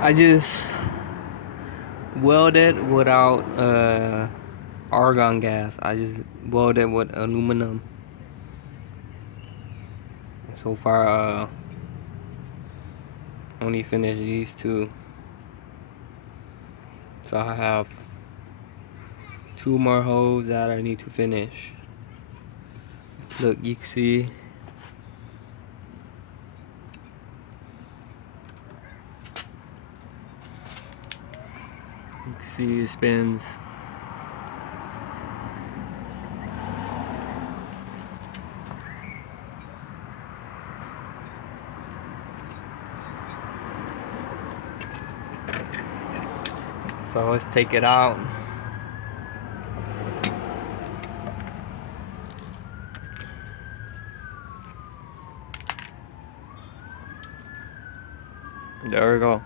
I just welded without argon gas. I just welded with aluminum. So far, only finished these two. So I have 2 more holes that I need to finish. Look, you can see. You can see it spins. So let's take it out. There we go.